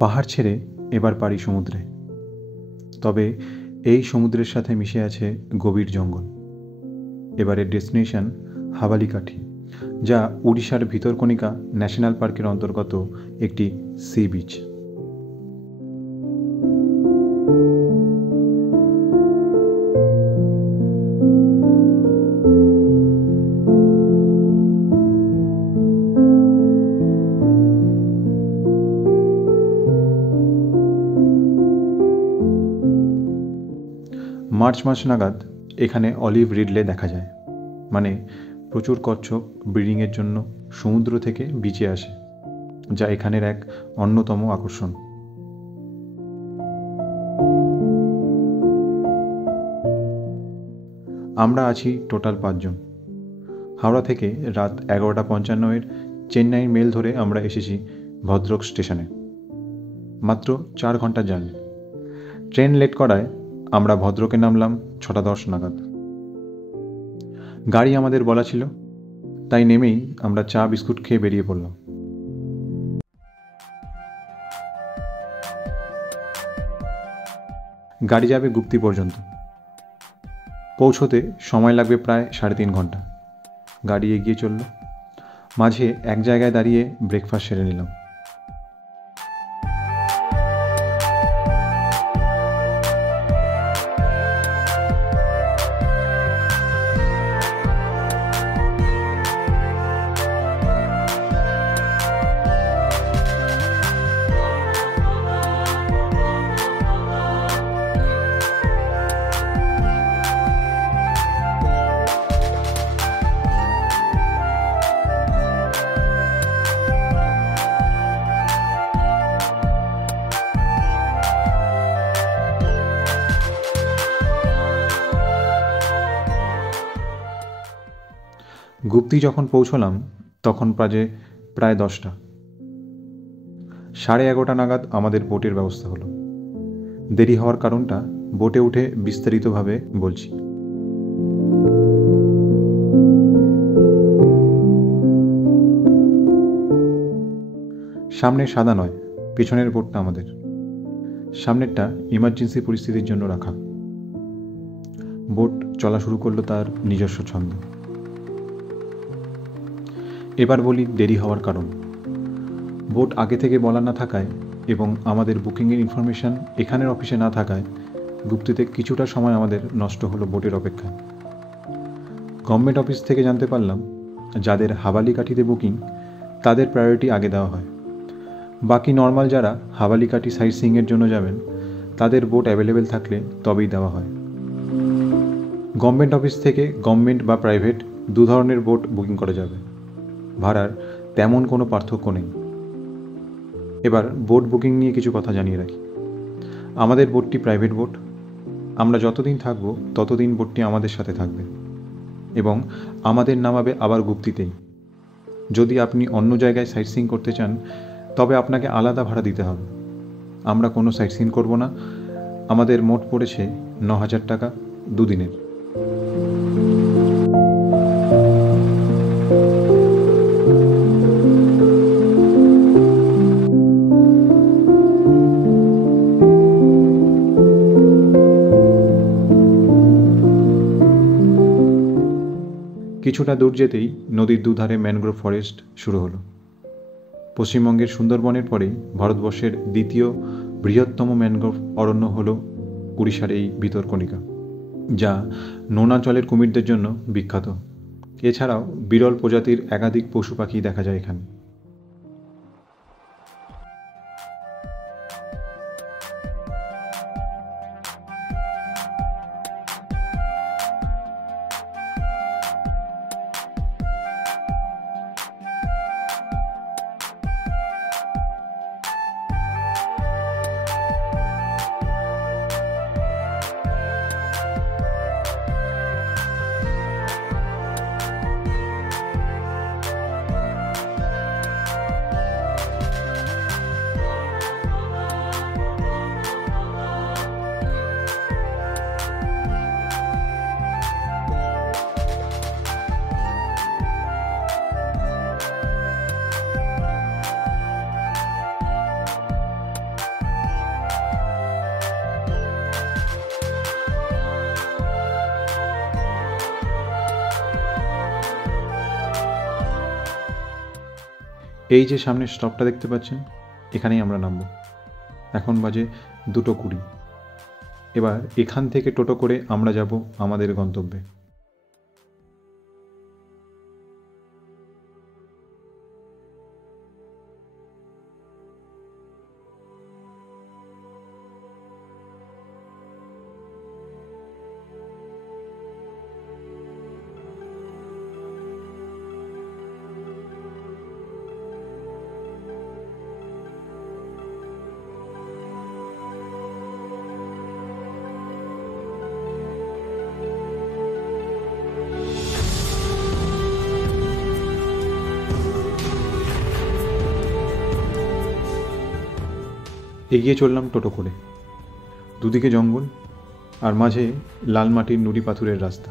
পাহাড় ছেড়ে এবার পাড়ি সমুদ্রে। তবে এই সমুদ্রের সাথে মিশে আছে গভীর জঙ্গল। এবারের ডেস্টিনেশন হাবালিকাঠি, যা উড়িষ্যার ভিতরকণিকা ন্যাশনাল পার্কের অন্তর্গত একটি সি বিচ। মার্চ মাস নাগাদ এখানে অলিভ রিডলে দেখা যায়, মানে প্রচুর কচ্ছপ ব্রিডিংয়ের জন্য সমুদ্র থেকে বিচে আসে, যা এখানের এক অন্যতম আকর্ষণ। আমরা আছি টোটাল 5 জন। হাওড়া থেকে রাত 11:55 চেন্নাই মেল ধরে আমরা এসেছি ভদ্রক স্টেশনে। মাত্র 4 ঘন্টার জার্নি। ট্রেন লেট করায় আমরা ভদ্রকে নামলাম 6:10 নাগাদ। গাড়ি আমাদের বলা ছিল, তাই নেমেই আমরা চা বিস্কুট খেয়ে বেরিয়ে পড়লাম। গাড়ি যাবে গুপ্তি পর্যন্ত। পৌঁছতে সময় লাগবে প্রায় 3.5 ঘন্টা। গাড়ি এগিয়ে চলল। মাঝে এক জায়গায় দাঁড়িয়ে ব্রেকফাস্ট সেরে নিলাম। গুপ্তি যখন পৌঁছলাম তখন বাজে প্রায় 10টা। 11:30 নাগাদ আমাদের বোটের ব্যবস্থা হলো। দেরি হওয়ার কারণটা বোটে উঠে বিস্তারিতভাবে বলছি। সামনে সাদা নয়, পেছনের বোটটা আমাদের। সামনেরটা ইমার্জেন্সি পরিস্থিতির জন্য রাখা। বোট চলা শুরু করলো তার নিজস্ব ছন্দ। এবার বলি দেরি হওয়ার কারণ। বোট আগে থেকে বলা না থাকায় এবং আমাদের বুকিংয়ের ইনফরমেশান এখানের অফিসে না থাকায় গুপ্তিতে কিছুটা সময় আমাদের নষ্ট হলো বোটের অপেক্ষায়। গভর্নমেন্ট অফিস থেকে জানতে পারলাম যাদের হাবালিকাঠিতে বুকিং তাদের প্রায়োরিটি আগে দেওয়া হয়। বাকি নর্মাল যারা হাবালিকাঠি সাইট সিইংয়ের জন্য যাবেন তাদের বোট অ্যাভেলেবেল থাকলে তবেই দেওয়া হয়। গভর্নমেন্ট অফিস থেকে গভর্নমেন্ট বা প্রাইভেট 2 ধরনের বোট বুকিং করা যাবে। ভাড়ার তেমন কোনো পার্থক্য নেই। এবার বোট বুকিং নিয়ে কিছু কথা জানিয়ে রাখি। আমাদের বোটটি প্রাইভেট বোট। আমরা যতদিন থাকব ততদিন বোটটি আমাদের সাথে থাকবে এবং আমাদের নামাবে আবার গুপ্তিতেই। যদি আপনি অন্য জায়গায় সাইট সিইং করতে চান তবে আপনাকে আলাদা ভাড়া দিতে হবে। আমরা কোনো সাইট সিইং করব না। আমাদের মোট পড়েছে 9,000 টাকা 2 দিনের। কিছুটা দূর যেতেই নদীর দুধারে ম্যানগ্রোভ ফরেস্ট শুরু হলো। পশ্চিমবঙ্গের সুন্দরবনের পরেই ভারতবর্ষের দ্বিতীয় বৃহত্তম ম্যানগ্রোভ অরণ্য হলো উড়িষ্যার এই ভিতরকণিকা, যা নোনা জলের কুমিরদের জন্য বিখ্যাত। এছাড়াও বিরল প্রজাতির একাধিক পশু পাখি দেখা যায় এখানে। এই যে সামনের স্টপটা দেখতে পাচ্ছেন, এখানেই আমরা নামব। এখন বাজে 2:20। এবার এখান থেকে টোটো করে আমরা যাব আমাদের গন্তব্যে। এগিয়ে চললাম টোটো করে। দুদিকে জঙ্গল আর মাঝে লাল মাটির নুড়ি পাথরের রাস্তা।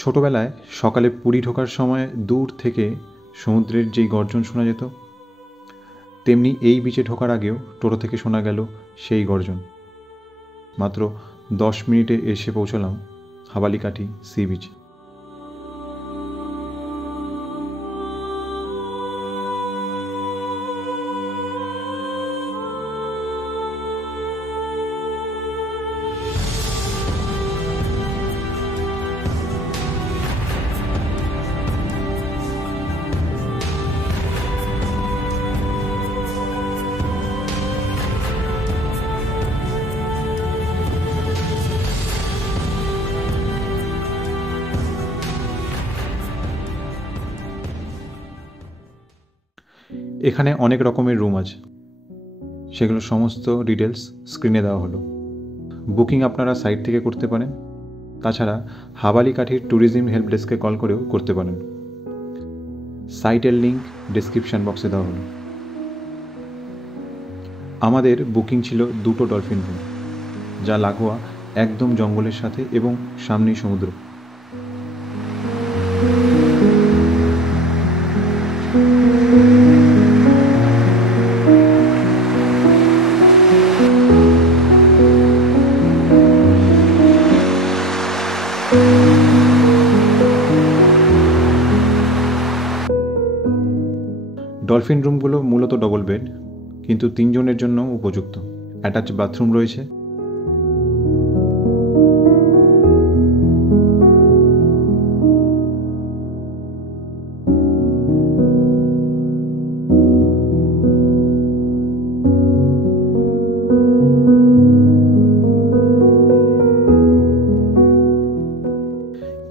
ছোটবেলায় সকালে পুরী ঢোকার সময় দূর থেকে সমুদ্রের যেই গর্জন শোনা যেত, তেমনি এই বিচে ঢোকার আগেও টোটো থেকে শোনা গেল সেই গর্জন। মাত্র 10 মিনিটে এসে পৌঁছলাম হাবালিকাঠি সি বিচে। এখানে অনেক রকমের রুম আছে, সেগুলো সমস্ত ডিটেলস স্ক্রিনে দেওয়া হলো। বুকিং আপনারা সাইট থেকে করতে পারেন, তাছাড়া হাবালিকাঠির ট্যুরিজম হেল্প ডেস্কে কল করেও করতে পারেন। সাইটের লিঙ্ক ডেসক্রিপশন বক্সে দেওয়া হলো। আমাদের বুকিং ছিল 2টো ডলফিন রুম, যা লাগোয়া একদম জঙ্গলের সাথে এবং সামনেই সমুদ্র। ডলফিন রুমগুলো মূলত ডবল বেড, কিন্তু 3 জনের জন্য উপযুক্ত। অ্যাটাচ বাথরুম রয়েছে।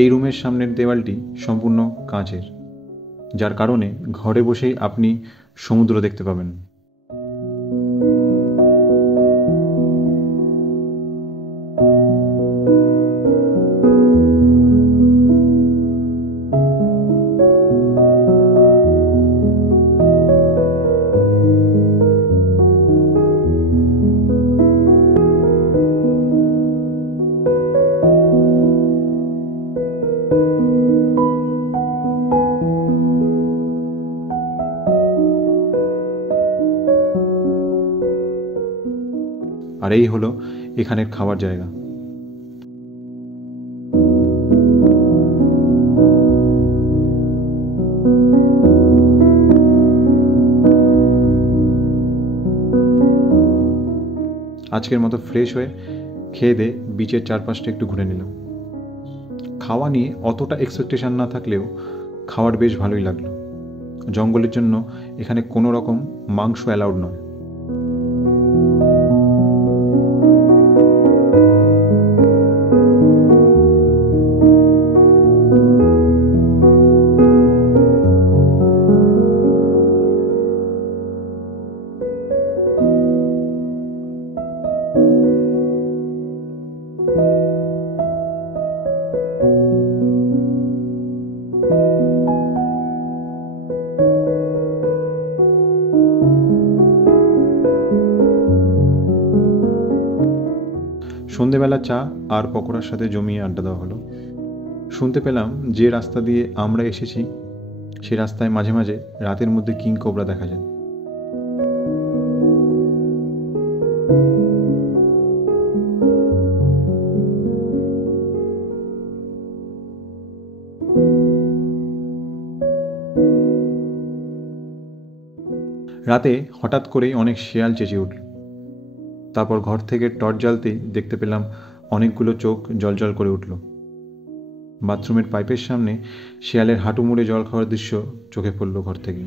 এই রুমের সামনের দেওয়ালটি সম্পূর্ণ কাঁচের, যার কারণে ঘরে বসেই আপনি সমুদ্র দেখতে পাবেন। আর এই হলো এখানের খাবার জায়গা। আজকের মতো ফ্রেশ হয়ে খেয়ে দিয়ে বিচের চারপাশটা একটু ঘুরে নিলাম। খাওয়া নিয়ে অতটা এক্সপেকটেশন না থাকলেও খাওয়ার বেশ ভালোই লাগলো। জঙ্গলের জন্য এখানে কোনো রকম মাংস অ্যালাউড নয়। সন্ধেবেলা চা আর পকোড়ার সাথে জমিয়ে আড্ডা দেওয়া হলো। শুনতে পেলাম যে রাস্তা দিয়ে আমরা এসেছি সে রাস্তায় মাঝে মাঝে রাতের মধ্যে কিং কোবরা দেখা যায়। রাতে হঠাৎ করেই অনেক শেয়াল চেঁচিয়ে উঠল। তারপর ঘর থেকে টর্চ জ্বালতেই দেখতে পেলাম অনেকগুলো চোখ জ্বলজ্বল করে উঠল। বাথরুমের পাইপের সামনে শেয়ালের হাঁটু মুড়ে জল খাওয়ার দৃশ্য চোখে পড়ল ঘর থেকে।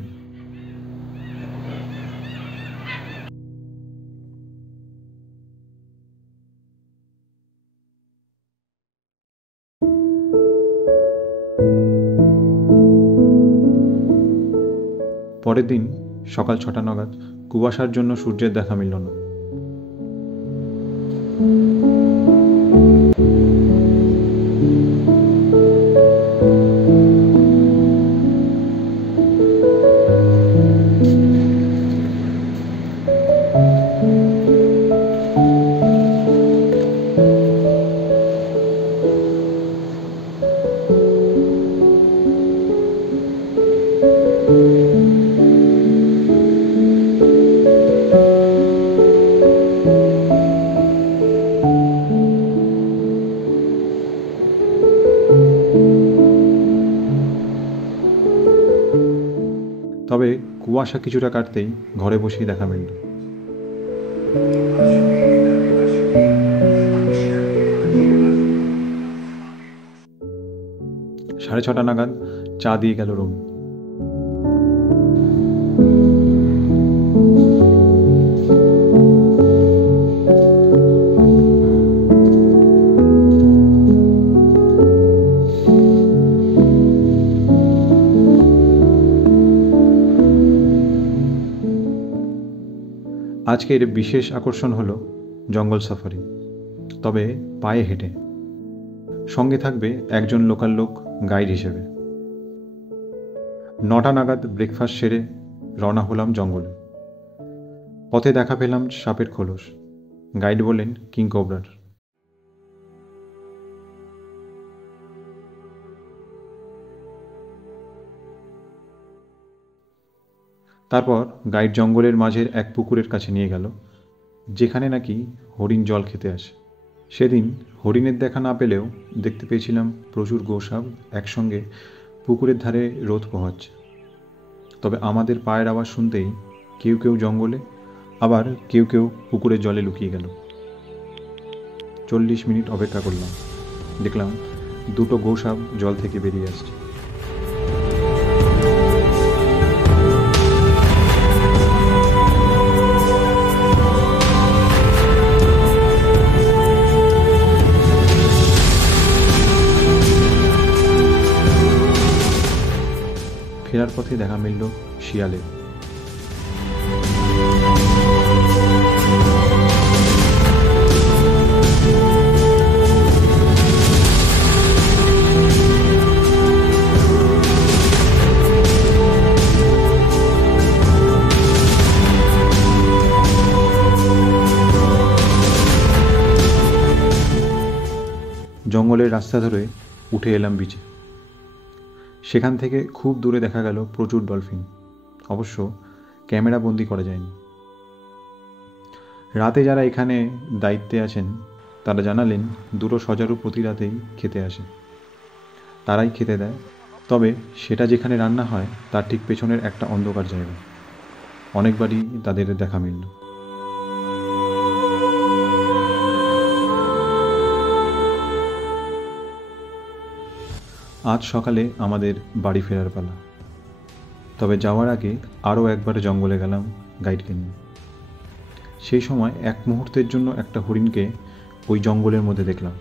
পরের দিন সকাল 6টা নাগাদ কুয়াশার জন্য সূর্যের দেখা মিলল না। তবে কুয়াশা কিছুটা কাটতেই ঘরে বসেই দেখা মিলল। 6:30 নাগাদ চা দিয়ে গেল রুম। আজকের বিশেষ আকর্ষণ হলো জঙ্গল সাফারি, তবে পায়ে হেঁটে। সঙ্গে থাকবে একজন লোকাল লোক গাইড হিসেবে। 9টা নাগাদ ব্রেকফাস্ট সেরে রওনা হলাম জঙ্গলে। পথে দেখা পেলাম সাপের খোলস। গাইড বললেন কিং কোবরার। তারপর গাইড জঙ্গলের মাঝের এক পুকুরের কাছে নিয়ে গেল, যেখানে নাকি হরিণ জল খেতে আসে। সেদিন হরিণের দেখা না পেলেও দেখতে পেয়েছিলাম প্রচুর গোসাপ একসঙ্গে পুকুরের ধারে রোদ পোহাচ্ছে। তবে আমাদের পায়ের আওয়াজ শুনতেই কেউ কেউ জঙ্গলে, আবার কেউ কেউ পুকুরের জলে লুকিয়ে গেল। 40 মিনিট অপেক্ষা করলাম। দেখলাম 2টো গোসাপ জল থেকে বেরিয়ে আসছে। ফেরার পথে দেখা মিলল শিয়ালের। জঙ্গলের রাস্তা ধরে উঠে এলাম বিচে। সেখান থেকে খুব দূরে দেখা গেল প্রচুর ডলফিন। অবশ্য ক্যামেরা বন্দি করা যায়নি। রাতে যারা এখানে দায়িত্বে আছেন তারা জানালেন 2টো সজারু প্রতি রাতেই খেতে আসে। তারাই খেতে দেয়, তবে সেটা যেখানে রান্না হয় তার ঠিক পেছনের একটা অন্ধকার জায়গা। অনেকবারই তাদের দেখা মিলল। আজ সকালে আমাদের বাড়ি ফেরার পালা। তবে যাওয়ার আগে আরও একবার জঙ্গলে গেলাম গাইডকে নিয়ে। সেই সময় এক মুহূর্তের জন্য একটা হরিণকে ওই জঙ্গলের মধ্যে দেখলাম।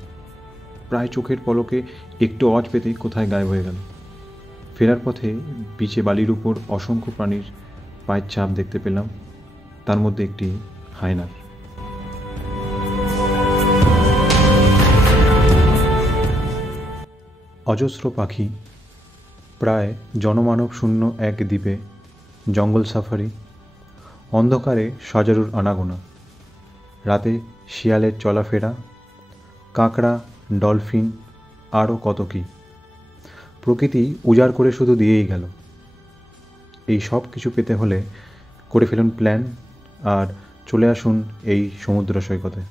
প্রায় চোখের পলকে একটু আওয়াজ পেতেই কোথায় গায়েব হয়ে গেল। ফেরার পথে বিচে বালির উপর অসংখ্য প্রাণীর পায়ের ছাপ দেখতে পেলাম, তার মধ্যে একটি হায়নার। অজস্র পাখি, প্রায় জনমানব শূন্য এক দ্বীপে জঙ্গল সাফারি, অন্ধকারে সজারুর আনাগোনা, রাতে শিয়ালের চলাফেরা, কাঁকড়া, ডলফিন, আরও কত কী। প্রকৃতি উজাড় করে শুধু দিয়েই গেল। এই সব কিছু পেতে হলে করে ফেলুন প্ল্যান আর চলে আসুন এই সমুদ্র সৈকতে।